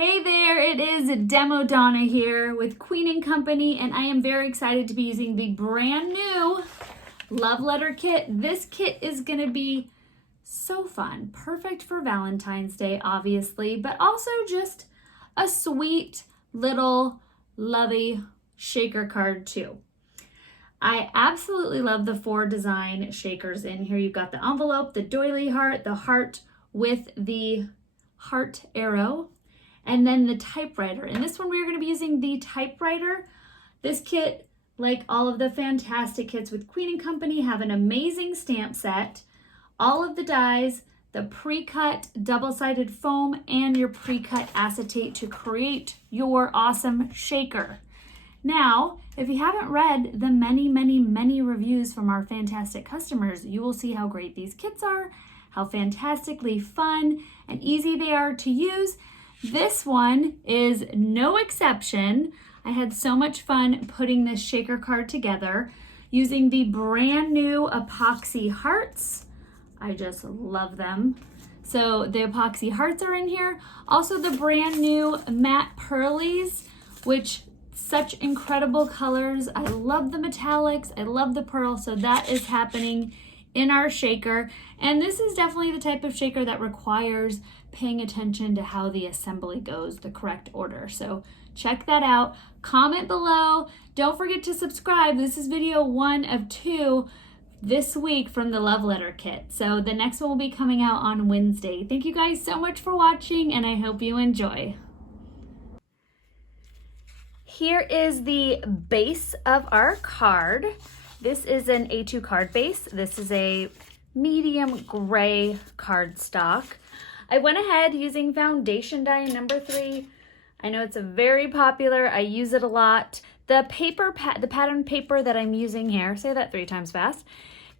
Hey there, it is Demo Donna here with Queen & Company, and I am very excited to be using the brand new Love Letter Kit. This kit is going to be so fun, perfect for Valentine's Day, obviously, but also just a sweet little lovey shaker card too. I absolutely love the 4 design shakers in here. You've got the envelope, the doily heart, the heart with the heart arrow, and then the typewriter. And this one we're going to be using the typewriter. This kit, like all of the fantastic kits with Queen & Company, have an amazing stamp set, all of the dies, the pre-cut double-sided foam, and your pre-cut acetate to create your awesome shaker. Now, if you haven't read the many reviews from our fantastic customers, you will see how great these kits are, how fantastically fun and easy they are to use. This one is no exception. I had so much fun putting this shaker card together using the brand new Epoxy Hearts. I just love them. So the Epoxy Hearts are in here. Also the brand new matte Pearlies, which such incredible colors. I love the metallics. I love the pearl. So that is happening in our shaker. And this is definitely the type of shaker that requires paying attention to how the assembly goes, the correct order. So check that out. Comment below. Don't forget to subscribe. This is video 1 of 2 this week from the Love Letter Kit. So the next one will be coming out on Wednesday. Thank you guys so much for watching, and I hope you enjoy. Here is the base of our card. This is an A2 card base. This is a medium gray cardstock. I went ahead using foundation die number 3. I know it's a very popular. I use it a lot. The paper, the pattern paper that I'm using here, say that 3 times fast,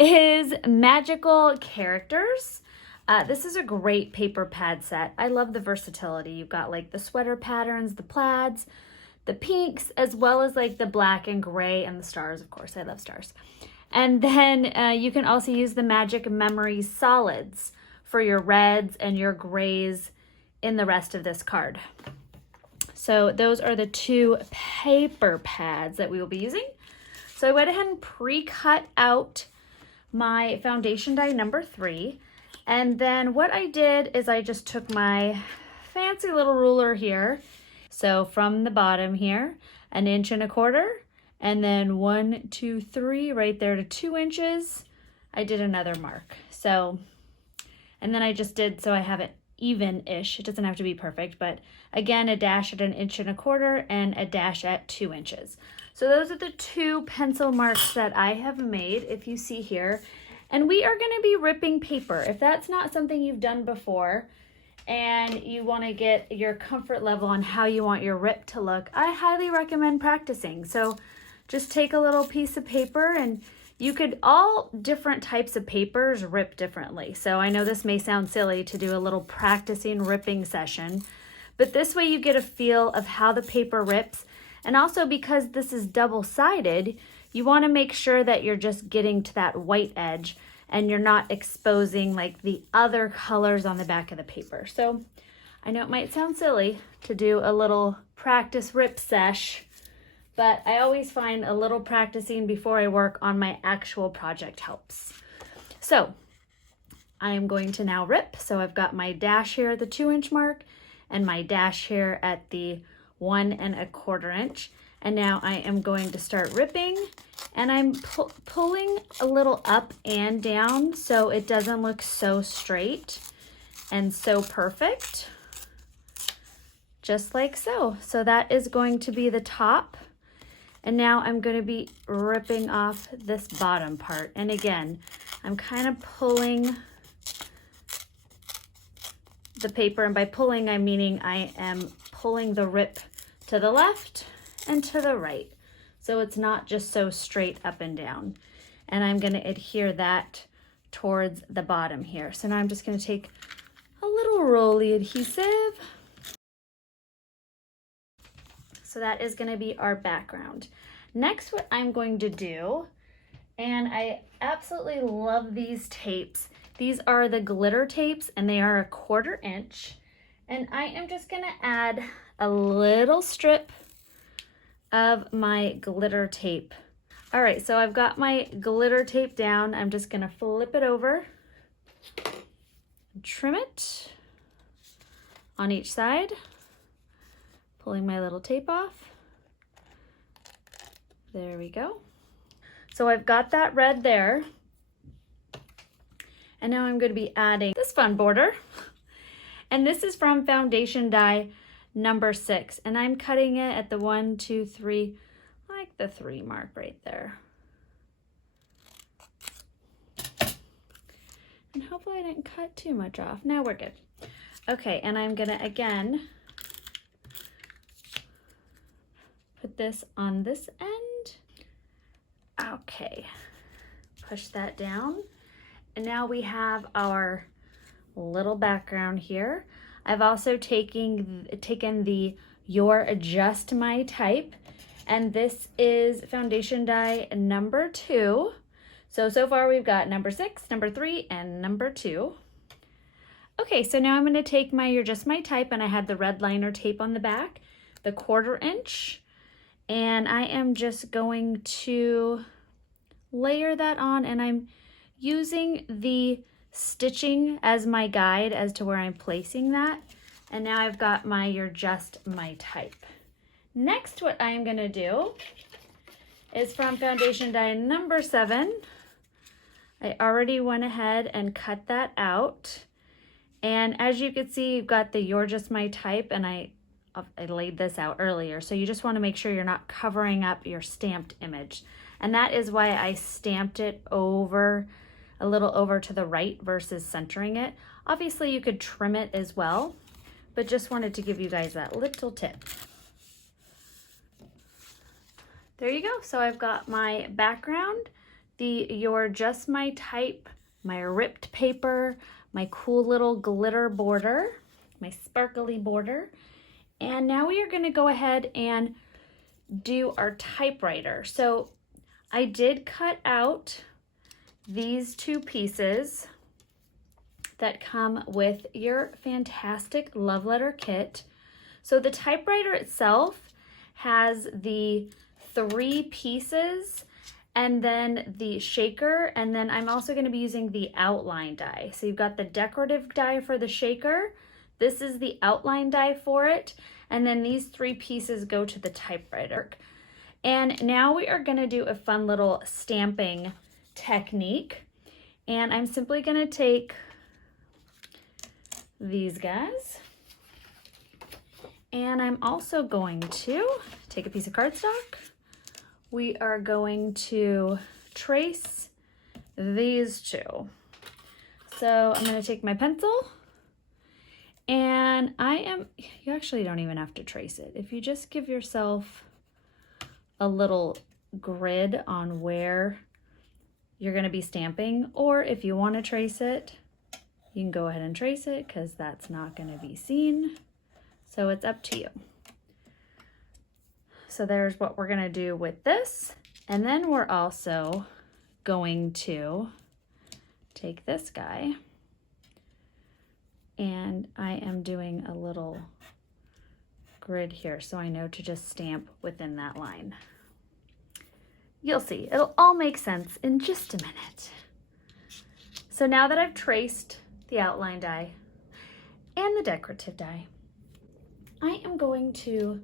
is Magical Characters. This is a great paper pad set. I love the versatility. You've got like the sweater patterns, the plaids, the pinks, as well as like the black and gray and the stars, of course. I love stars. And then you can also use the Magic Memory solids for your reds and your grays in the rest of this card. So those are the 2 paper pads that we will be using. So I went ahead and pre-cut out my foundation die number 3. And then what I did is I just took my fancy little ruler here. So from the bottom here, 1 1/4 inches, and then 1, 2, 3 right there to 2 inches. I did another mark. So, and then I just did so I have it even-ish. It doesn't have to be perfect, but again, a dash at 1 1/4 inches and a dash at 2 inches. So those are the 2 pencil marks that I have made, if you see here. And we are going to be ripping paper. If that's not something you've done before and you want to get your comfort level on how you want your rip to look, I highly recommend practicing. So just take a little piece of paper, and you could, all different types of papers rip differently. So I know this may sound silly to do a little practicing ripping session, but this way you get a feel of how the paper rips. And also, because this is double-sided, you want to make sure that you're just getting to that white edge and you're not exposing like the other colors on the back of the paper. So I know it might sound silly to do a little practice rip sesh, but I always find a little practicing before I work on my actual project helps. So I am going to now rip. So I've got my dash here at the 2-inch mark and my dash here at the 1 1/4 inch. And now I am going to start ripping, and I'm pulling a little up and down so it doesn't look so straight and so perfect. Just like so. So that is going to be the top. And now I'm going to be ripping off this bottom part. And again, I'm kind of pulling the paper, and by pulling, I'm meaning I am pulling the rip to the left and to the right. So it's not just so straight up and down. And I'm going to adhere that towards the bottom here. So now I'm just going to take a little rolly adhesive. So that is going to be our background. Next, what I'm going to do, and I absolutely love these tapes. These are the glitter tapes, and they are 1/4 inch. And I am just gonna add a little strip of my glitter tape. All right, so I've got my glitter tape down. I'm just gonna flip it over, trim it on each side, pulling my little tape off. There we go. So I've got that red there. And now I'm going to be adding this fun border. And this is from foundation die number 6. And I'm cutting it at the 1, 2, 3, like the 3 mark right there. And hopefully I didn't cut too much off. Now we're good. Okay, and I'm gonna again put this on this end. Okay, push that down. And now we have our little background here. I've also taken the Your Adjust My Type, and this is foundation die number 2. So far we've got number 6, number 3, and number 2. Okay, so now I'm gonna take my Your Just My Type, and I had the red liner tape on the back, the 1/4 inch, and I am just going to layer that on, and I'm using the stitching as my guide as to where I'm placing that. And now I've got my Your Just My Type. Next, what I'm gonna do is from foundation die number 7. I already went ahead and cut that out. And as you can see, you've got the Your Just My Type, and I laid this out earlier. So you just wanna make sure you're not covering up your stamped image. And that is why I stamped it over, a little over to the right versus centering it. Obviously you could trim it as well, but just wanted to give you guys that little tip. There you go. So I've got my background, the Your Just My Type, my ripped paper, my cool little glitter border, my sparkly border. And now we are gonna go ahead and do our typewriter. So I did cut out these 2 pieces that come with your fantastic love letter kit. So the typewriter itself has the 3 pieces and then the shaker, and then I'm also going to be using the outline die. So you've got the decorative die for the shaker, this is the outline die for it, and then these 3 pieces go to the typewriter. And now we are going to do a fun little stamping technique, and I'm simply going to take these guys, and I'm also going to take a piece of cardstock. We are going to trace these 2. So I'm going to take my pencil, and you actually don't even have to trace it. If you just give yourself a little grid on where you're going to be stamping, or if you want to trace it, you can go ahead and trace it because that's not going to be seen. So it's up to you. So there's what we're going to do with this. And then we're also going to take this guy, and I am doing a little grid here so I know to just stamp within that line. You'll see, it'll all make sense in just a minute. So now that I've traced the outline die and the decorative die, I am going to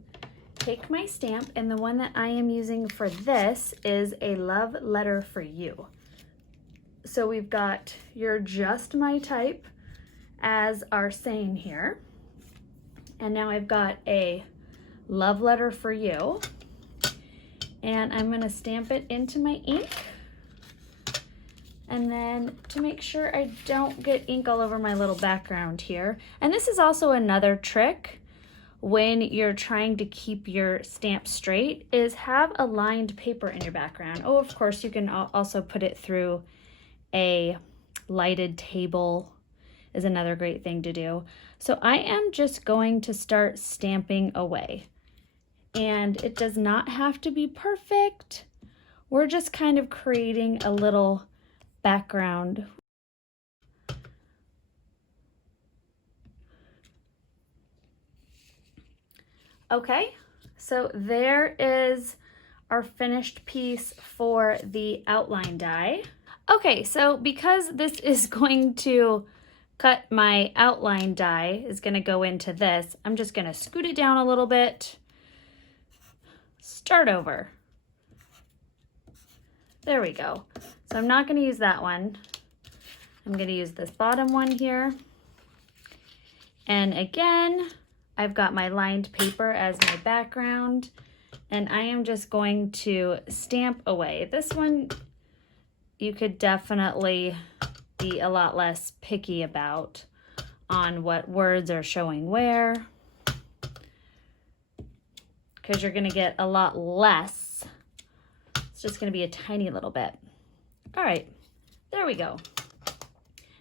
take my stamp, and the one that I am using for this is a love letter for you. So we've got Your Just My Type as our saying here, and now I've got a love letter for you, and I'm going to stamp it into my ink. And then to make sure I don't get ink all over my little background here, and this is also another trick when you're trying to keep your stamp straight, is have a lined paper in your background. Oh, of course, you can also put it through a lighted table is another great thing to do. So I am just going to start stamping away. And it does not have to be perfect. We're just kind of creating a little background. Okay, so there is our finished piece for the outline die. Okay, so because this is going to cut, my outline die is going to go into this, I'm just going to scoot it down a little bit. Start over. There we go. So I'm not going to use that one. I'm going to use this bottom one here. And again, I've got my lined paper as my background, and I am just going to stamp away. This one you could definitely be a lot less picky about on what words are showing where, because you're going to get a lot less. It's just going to be a tiny little bit. All right, there we go.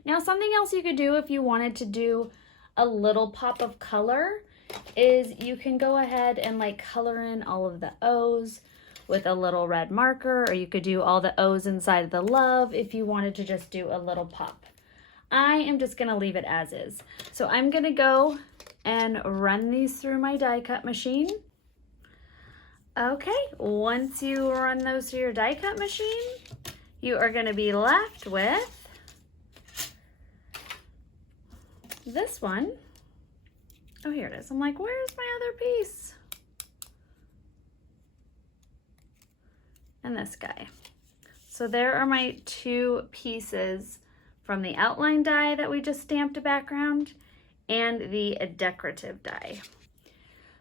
Now, something else you could do if you wanted to do a little pop of color is you can go ahead and like color in all of the O's with a little red marker, or you could do all the O's inside of the love if you wanted to just do a little pop. I am just going to leave it as is. So I'm going to go and run these through my die cut machine. Okay, once you run those through your die cut machine, you are going to be left with this one. Oh, here it is. I'm like, where's my other piece? And this guy. So there are my two pieces from the outline die that we just stamped a background and the decorative die.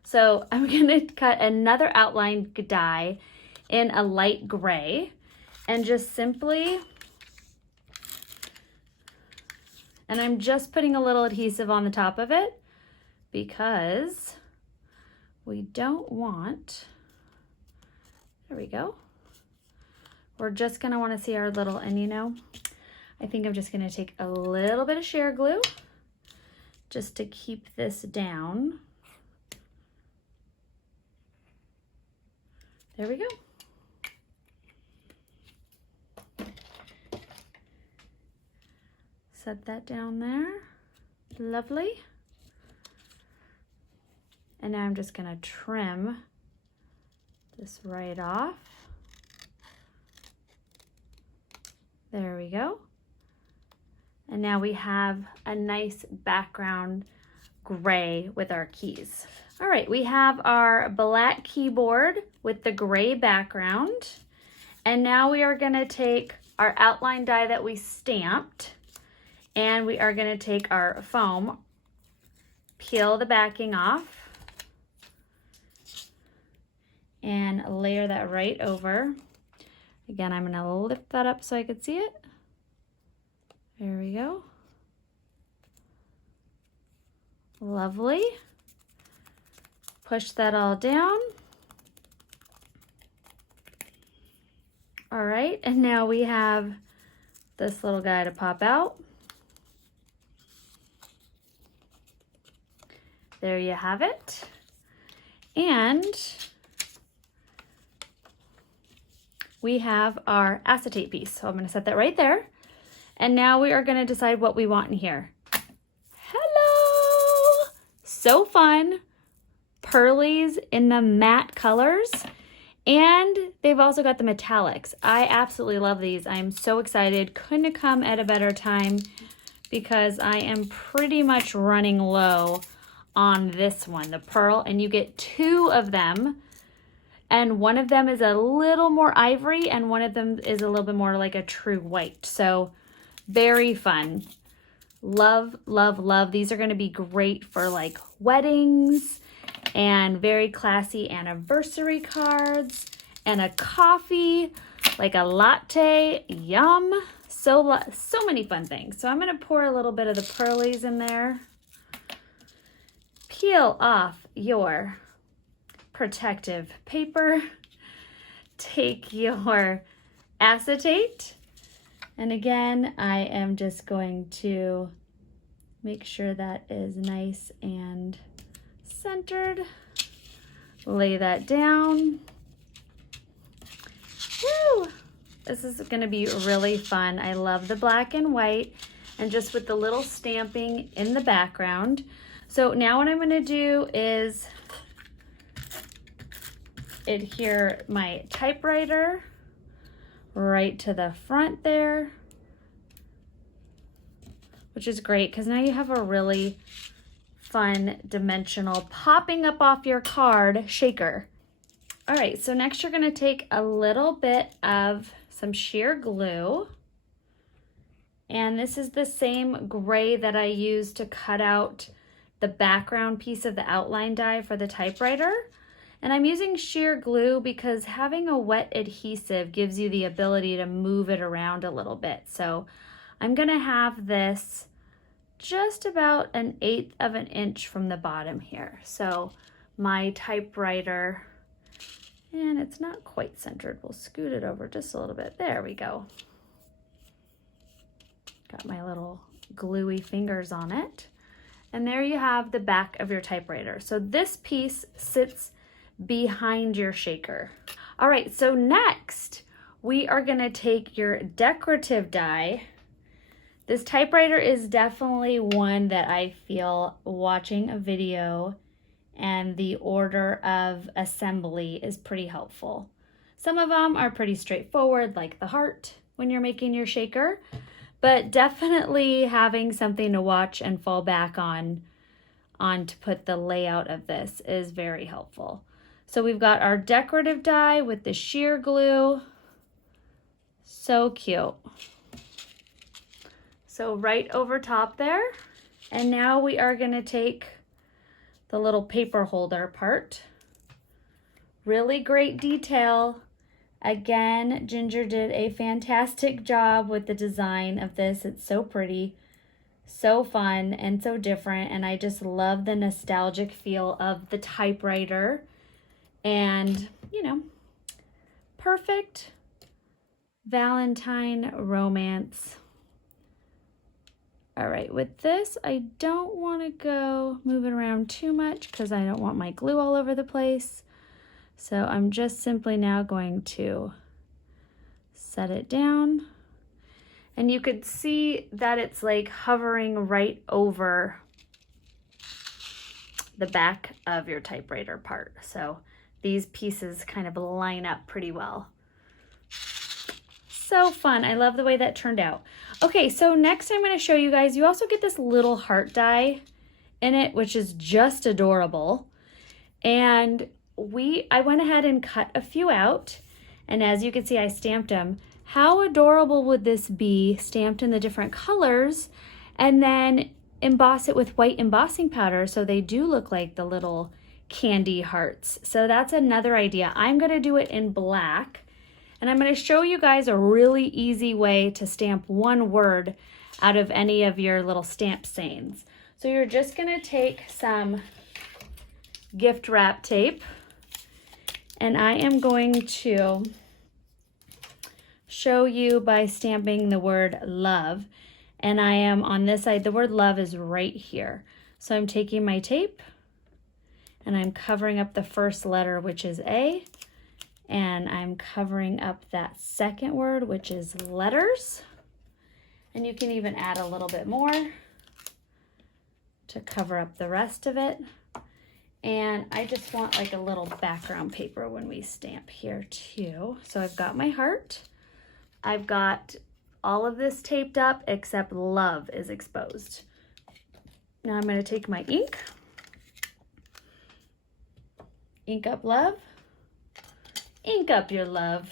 So I'm going to cut another outline die in a light gray and just simply, and I'm just putting a little adhesive on the top of it because we don't want, there we go. We're just going to want to see our little, and you know, I think I'm just going to take a little bit of sheer glue just to keep this down. There we go. Set that down there. Lovely. And now I'm just going to trim this right off. There we go. And now we have a nice background gray with our keys. All right, we have our black keyboard with the gray background. And now we are going to take our outline die that we stamped, and we are going to take our foam, peel the backing off, and layer that right over. Again, I'm going to lift that up so I can see it. There we go. Lovely. Push that all down. All right, and now we have this little guy to pop out. There you have it. And we have our acetate piece. So I'm going to set that right there. And now we are going to decide what we want in here. Hello! So fun. Pearlies in the matte colors. And they've also got the metallics. I absolutely love these. I'm so excited. Couldn't have come at a better time because I am pretty much running low on this one, the pearl. And you get two of them. And one of them is a little more ivory and one of them is a little bit more like a true white. So very fun. Love, love, love. These are going to be great for like weddings and very classy anniversary cards and a coffee, like a latte. Yum. So many fun things. So I'm going to pour a little bit of the Pearlies in there. Peel off your protective paper. Take your acetate. And again, I am just going to make sure that is nice and centered. Lay that down. Woo! This is going to be really fun. I love the black and white and just with the little stamping in the background. So now what I'm going to do is adhere my typewriter right to the front there, which is great because now you have a really fun dimensional popping up off your card shaker. All right, so next you're gonna take a little bit of some sheer glue, and this is the same gray that I used to cut out the background piece of the outline die for the typewriter. And I'm using sheer glue because having a wet adhesive gives you the ability to move it around a little bit. So I'm gonna have this just about 1/8 of an inch from the bottom here. So my typewriter, and it's not quite centered. We'll scoot it over just a little bit. There we go. Got my little gluey fingers on it. And there you have the back of your typewriter. So this piece sits behind your shaker. All right, so next we are gonna take your decorative die. This typewriter is definitely one that I feel watching a video and the order of assembly is pretty helpful. Some of them are pretty straightforward, like the heart when you're making your shaker, but definitely having something to watch and fall back on to put the layout of this is very helpful. So we've got our decorative die with the sheer glue. So cute. So right over top there. And now we are gonna take the little paper holder part. Really great detail. Again, Ginger did a fantastic job with the design of this. It's so pretty, so fun, and so different. And I just love the nostalgic feel of the typewriter. And, you know, perfect Valentine romance. All right, with this, I don't want to go moving around too much because I don't want my glue all over the place. So I'm just simply now going to set it down. And you could see that it's like hovering right over the back of your typewriter part. So these pieces kind of line up pretty well. So fun. I love the way that turned out. Okay, so next I'm going to show you guys, you also get this little heart die in it, which is just adorable. And I went ahead and cut a few out, and as you can see, I stamped them. How adorable would this be stamped in the different colors and then emboss it with white embossing powder so they do look like the little candy hearts? So that's another idea. I'm going to do it in black, and I'm going to show you guys a really easy way to stamp one word out of any of your little stamp sayings. So you're just going to take some gift wrap tape, and I am going to show you by stamping the word love. And I am on this side, the word love is right here. So I'm taking my tape and I'm covering up the first letter, which is A, and I'm covering up that second word, which is letters. And you can even add a little bit more to cover up the rest of it. And I just want like a little background paper when we stamp here too. So I've got my heart. I've got all of this taped up except love is exposed. Now I'm going to take my ink up love, ink up your love.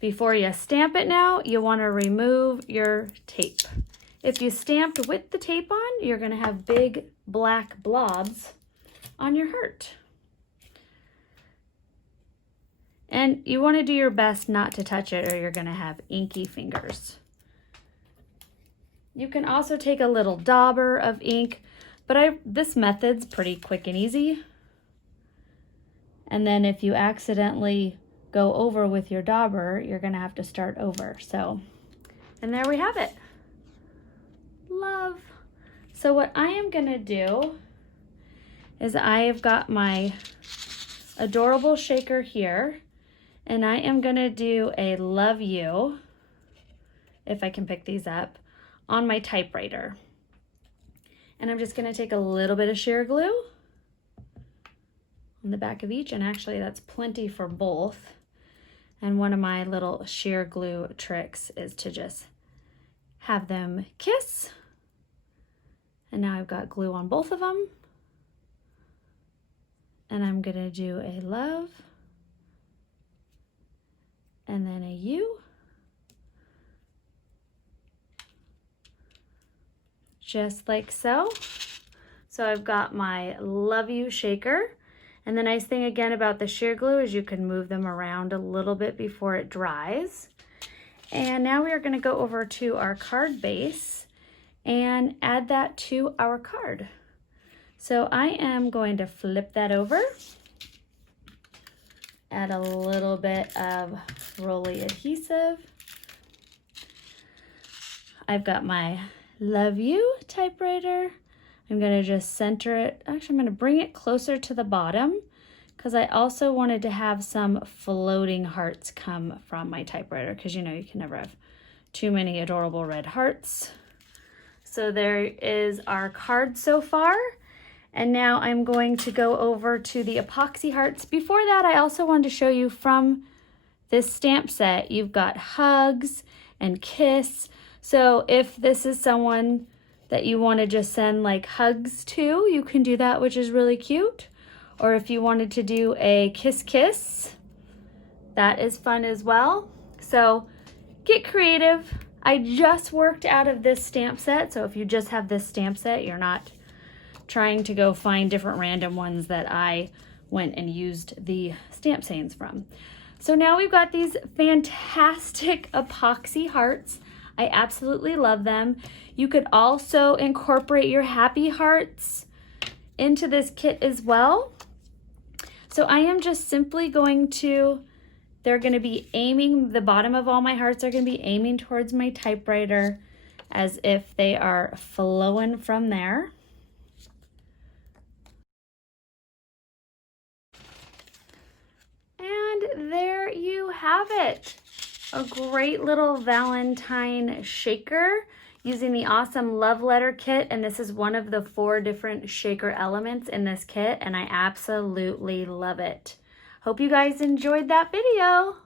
Before you stamp it now, you want to remove your tape. If you stamped with the tape on, you're going to have big black blobs on your heart. And you want to do your best not to touch it or you're going to have inky fingers. You can also take a little dauber of ink, but this method's pretty quick and easy. And then if you accidentally go over with your dauber, you're going to have to start over. So, and there we have it. Love. So what I am going to do is I have got my adorable shaker here, and I am going to do a love you, if I can pick these up, on my typewriter. And I'm just going to take a little bit of sheer glue on the back of each, and actually that's plenty for both. And one of my little sheer glue tricks is to just have them kiss. And now I've got glue on both of them. And I'm gonna do a love and then a U. Just like so. So I've got my love you shaker. And the nice thing again about the sheer glue is you can move them around a little bit before it dries. And now we are going to go over to our card base and add that to our card. So I am going to flip that over, add a little bit of rolly adhesive. I've got my love you typewriter. I'm going to just center it. Actually, I'm going to bring it closer to the bottom because I also wanted to have some floating hearts come from my typewriter because you know you can never have too many adorable red hearts. So there is our card so far. And now I'm going to go over to the epoxy hearts. Before that, I also wanted to show you from this stamp set, you've got hugs and kiss. So if this is someone that you want to just send like hugs to, you can do that, which is really cute. Or if you wanted to do a kiss kiss, that is fun as well. So get creative. I just worked out of this stamp set, so if you just have this stamp set, you're not trying to go find different random ones that I went and used the stamp sayings from. So now we've got these fantastic epoxy hearts. I absolutely love them. You could also incorporate your happy hearts into this kit as well. So I am just simply going to, they're going to be aiming, the bottom of all my hearts are going to be aiming towards my typewriter as if they are flowing from there. And there you have it. A great little Valentine shaker using the awesome love letter kit. And this is one of the 4 different shaker elements in this kit. And I absolutely love it. Hope you guys enjoyed that video.